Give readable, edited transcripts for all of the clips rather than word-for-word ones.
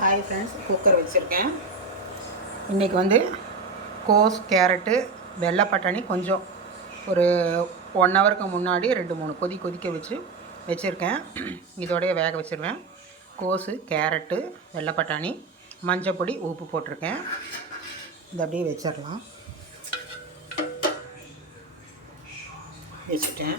Hi friends, cooker வச்சுருக்கேன். இன்றைக்கி வந்து கோஸ், கேரட்டு, வெள்ளை பட்டாணி கொஞ்சம் ஒரு 1 ஹவருக்கு முன்னாடி 2-3 கொதிக்க வச்சுருக்கேன். இதோடைய வேக வச்சுருவேன். கோஸு, கேரட்டு, வெள்ளை பட்டாணி, மஞ்சப்பொடி, உப்பு போட்டிருக்கேன். இது அப்படியே வச்சிடலாம். வச்சுட்டேன்.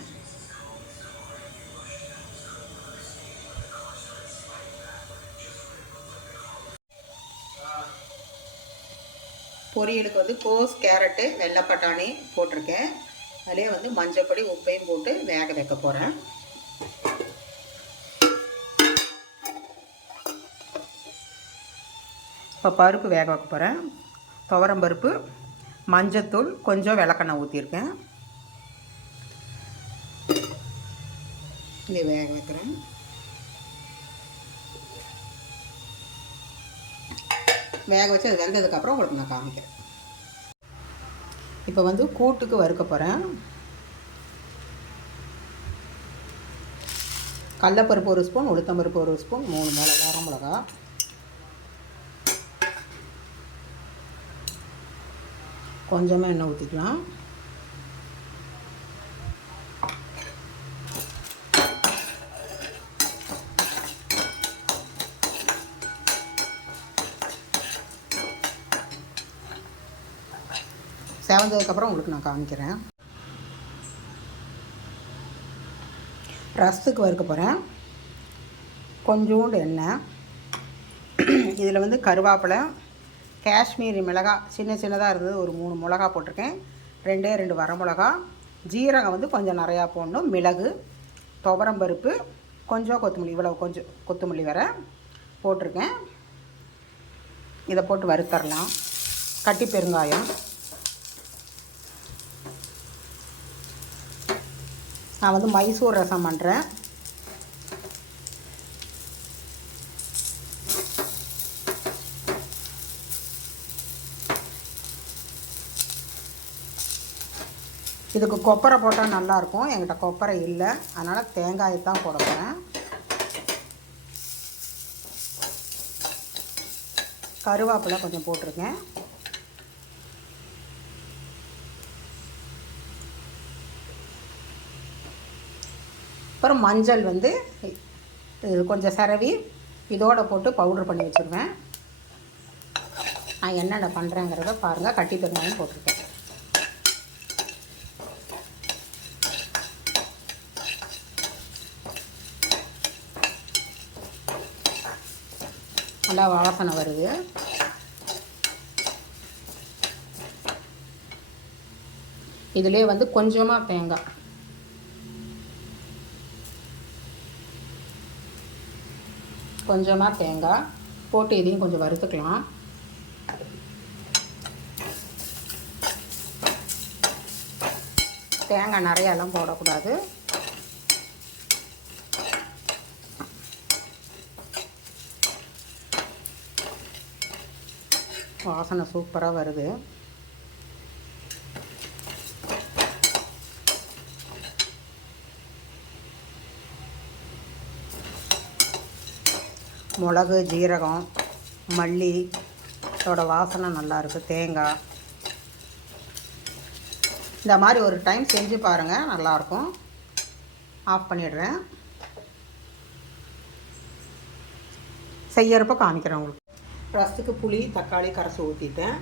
பொரியலுக்கு வந்து கோஸ், கேரட்டு, வெள்ளை பட்டாணி போட்டிருக்கேன். அதிலே வந்து மஞ்சப்பொடி, உப்பையும் போட்டு வேக வைக்க போகிறேன். இப்போ பருப்பு வேக வைக்க போகிறேன். துவரம் பருப்பு, மஞ்சத்தூள், கொஞ்சம் விளக்கெண்ணெய் ஊற்றிருக்கேன். இதை வேக வைக்கிறேன். வேக வச்சு அது வெந்ததுக்கப்புறம் உங்களுக்கு நான் காமிக்கிறேன். இப்போ வந்து கூட்டுக்கு வறுக்க போகிறேன். கடலப்பருப்பு 1 ஸ்பூன், உளுத்தம்பருப்பு 1 ஸ்பூன், 3 வரமிளகா, கொஞ்சமாக எண்ணெய் ஊற்றிக்கலாம். செவந்ததுக்கப்புறம் உங்களுக்கு நான் காமிக்கிறேன். ரசத்துக்கு வறுக்க போகிறேன். கொஞ்சோண்டு எண்ணெய், இதில் வந்து கருவேப்பிலை, காஷ்மீரி மிளகாய் சின்னதாக இருந்தது, ஒரு 3 மிளகா போட்டிருக்கேன். 2 வரமிளகா, ஜீரகம் வந்து கொஞ்சம் நிறையா போடணும், மிளகு, துவரம்பருப்பு, கொஞ்சம் கொத்தமல்லி, இவ்வளவு கொஞ்சம் கொத்தமல்லி வர போட்டிருக்கேன். இதை போட்டு வறுத்தரலாம். கட்டி பெருங்காயம், நான் வந்து மைசூர் ரசம் பண்ணுறேன். இதுக்கு கொப்பரை போட்டால் நல்லாயிருக்கும். என்கிட்ட கொப்பரை இல்லை, அதனால் தேங்காயை தான் போட போகிறேன். கருவேப்பிலை கொஞ்சம் போட்டிருக்கேன். அப்புறம் மஞ்சள் வந்து கொஞ்சம் சிரவி இதோடு போட்டு பவுட்ரு பண்ணி வச்சுருவேன். நான் என்னென்ன பண்ணுறேங்கிறத பாருங்கள். கட்டி பெருங்காயம் போட்டிருக்கேன். நல்லா வாசனை வருது. இதிலே வந்து கொஞ்சமாக தேங்காய், போட்டு இதையும் கொஞ்சம் வறுத்துக்கலாம். தேங்காய் நிறையாலாம் போடக்கூடாது. வாசனை சூப்பராக வருது. மிளகு, ஜீரகம், மல்லி இதோட வாசனை நல்லாயிருக்கு. தேங்காய் இந்த மாதிரி ஒரு டைம் செஞ்சு பாருங்கள், நல்லாயிருக்கும். ஆஃப் பண்ணிடுறேன். செய்யறப்ப காமிக்கிறேன் உங்களுக்கு. ரசத்துக்கு புளி, தக்காளி கரைச்சி ஊற்றிட்டேன்.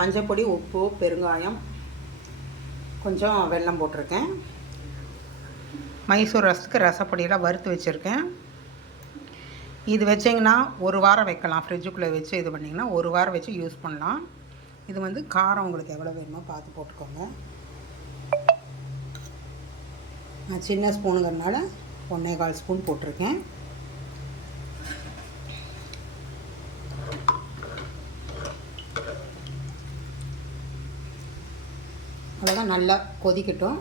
மஞ்சப்பொடி, உப்பு, பெருங்காயம், கொஞ்சம் வெல்லம் போட்டிருக்கேன். மைசூர் ரசத்துக்கு ரசப்பொடியெல்லாம் வறுத்து வச்சுருக்கேன். இது வச்சிங்கன்னா 1 வாரம் வைக்கலாம். ஃப்ரிட்ஜுக்குள்ளே வச்சு இது பண்ணிங்கன்னா 1 வாரம் வச்சு யூஸ் பண்ணலாம். இது வந்து காரம் உங்களுக்கு எவ்வளோ வேணுமோ பார்த்து போட்டுக்கோங்க. நான் சின்ன ஸ்பூனுங்கிறதுனால 1.25 ஸ்பூன் போட்டிருக்கேன். அவ்வளோதான். நல்லா கொதிக்கட்டும்.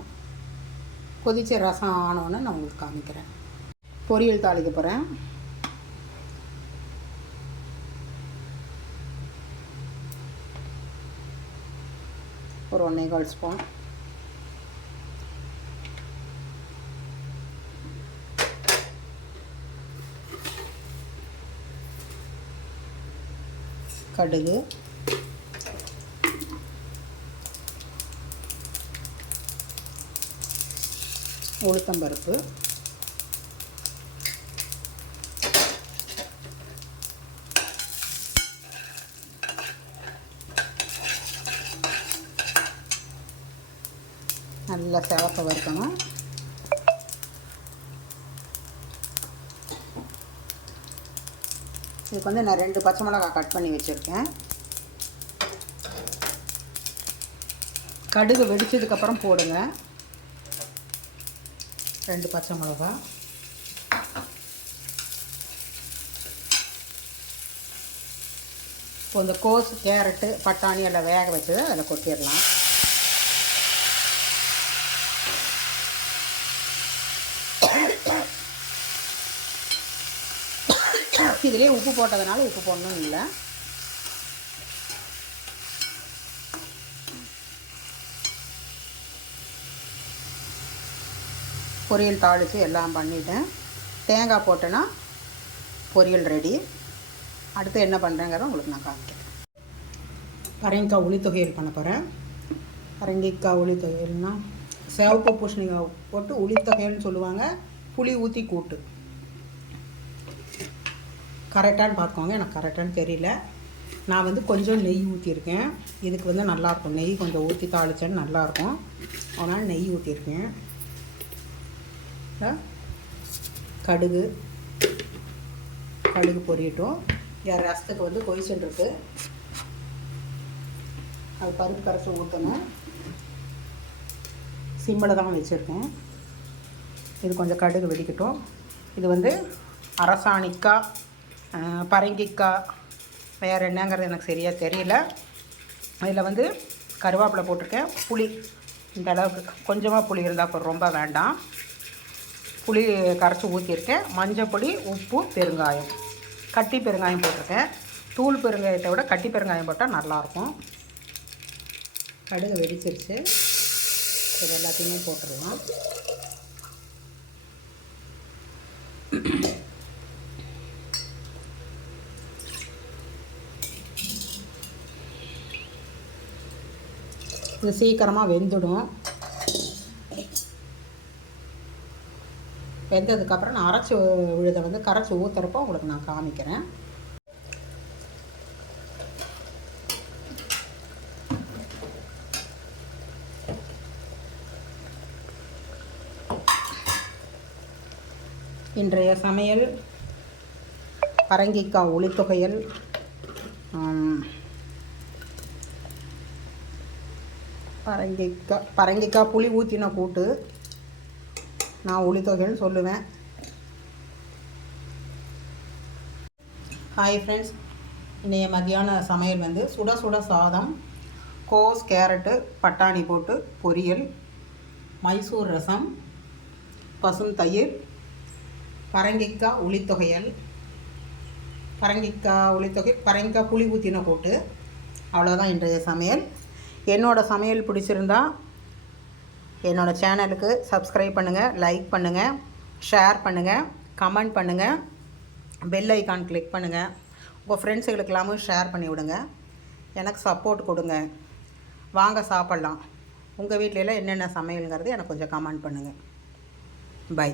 கொதித்த ரசம் ஆனோன்னு நான் உங்களுக்கு காமிக்கிறேன். பொரியல் தாளிக்க போகிறேன். ஒரு 1.25 ஸ்பூன், கடுகு, உளுத்தம்பருப்பு, நல்லா சிவக்க வறுக்கணும். இதுக்கு வந்து நான் 2 பச்சை மிளகாய் கட் பண்ணி வச்சுருக்கேன். கடுகு வெடிச்சதுக்கப்புறம் போடுங்க 2 பச்சை மிளகாய். இப்போ இந்த கோஸ், கேரட்டு, பட்டாணி எல்லாம் வேக வச்சதை அதில் கொட்டிடலாம். இதிலே உப்பு போட்டதுனால உப்பு போடணும்னு இல்லை. பொரியல் தாளித்து எல்லாம் பண்ணிவிட்டேன். தேங்காய் போட்டேன்னா பொரியல் ரெடி. அடுத்து என்ன பண்ணுறேங்கிறத உங்களுக்கு நான் காமிக்கிறேன். பரங்கிக்காய் உளி தொகையல் பண்ண போகிறேன். பரங்கிக்காய் உளி தொகையல்னால் சிவப்பு பூசணிக்காய் போட்டு உளி தொகையல்னு சொல்லுவாங்க. புளி ஊற்றி கூட்டு. கரெக்டானு பார்த்துக்கோங்க, எனக்கு கரெக்டானு தெரியல. நான் வந்து கொஞ்சம் நெய் ஊற்றிருக்கேன். இதுக்கு வந்து நல்லாயிருக்கும். நெய் கொஞ்சம் ஊற்றி தாளிச்சேன்னு நல்லாயிருக்கும். அதனால் நெய் ஊற்றிருக்கேன். கடுகு பொரியட்டும். என் ரசத்துக்கு வந்து கொதிச்சுருக்கு. அது பருப்பு கரைச்சி ஊற்றணும். சிம்மில் தான் வச்சுருக்கேன். இது கொஞ்சம் கடுகு வெடிக்கட்டும். இது வந்து அரசாணிக்காய், பரங்கிக்காய், வேறு என்னங்கிறது எனக்கு சரியாக தெரியல. அதில் வந்து கருவேப்பிலை போட்டிருக்கேன். புளி இந்த அளவுக்கு கொஞ்சமாக புளி இருந்தால் அப்புறம் ரொம்ப வேண்டாம். புளி கரைச்சி ஊற்றிருக்கேன். மஞ்சள் பொடி, உப்பு, பெருங்காயம், கட்டி பெருங்காயம் போட்டிருக்கேன். தூள் பெருங்காயத்தை விட கட்டி பெருங்காயம் போட்டால் நல்லாயிருக்கும். கடுகு வெடிச்சிருச்சு. இது எல்லாத்தையுமே போட்டுடலாம். இது சீக்கிரமாக வெந்துடும். வெந்ததுக்கப்புறம் நான் அரைச்சி விழுதை வந்து கரைச்சி ஊற்றுறப்போ உங்களுக்கு நான் காமிக்கிறேன். இன்றைய சமையல் பரங்கிக்காய் உளி தொகையல், பரங்கிக்காய் புளி ஊற்றின கூட்டு. நான் உளி தொகையல்னு சொல்லுவேன். ஹாய் ஃப்ரெண்ட்ஸ், இன்றைய மத்தியான சமையல் வந்து சுட சுட சாதம், கோஸ், கேரட்டு, பட்டாணி போட்டு பொரியல், மைசூர் ரசம், பசும் தயிர், பரங்கிக்காய் உளி தொகையல், பரங்கிக்காய் புளி ஊற்றின கூட்டு. அவ்வளோதான் இன்றைய சமையல். என்னோடய சமையல் பிடிச்சிருந்தா என்னோடய சேனலுக்கு சப்ஸ்கிரைப் பண்ணுங்கள், லைக் பண்ணுங்கள், ஷேர் பண்ணுங்கள், கமெண்ட் பண்ணுங்கள், பெல் ஐக்கான் கிளிக் பண்ணுங்கள். உங்கள் ஃப்ரெண்ட்ஸுகளுக்கெல்லாமும் ஷேர் பண்ணி விடுங்க. எனக்கு சப்போர்ட் கொடுங்க. வாங்க சாப்பிட்லாம். உங்கள் வீட்டிலலாம் என்னென்ன சமையலுங்கிறது எனக்கு கொஞ்சம் கமெண்ட் பண்ணுங்கள். பை.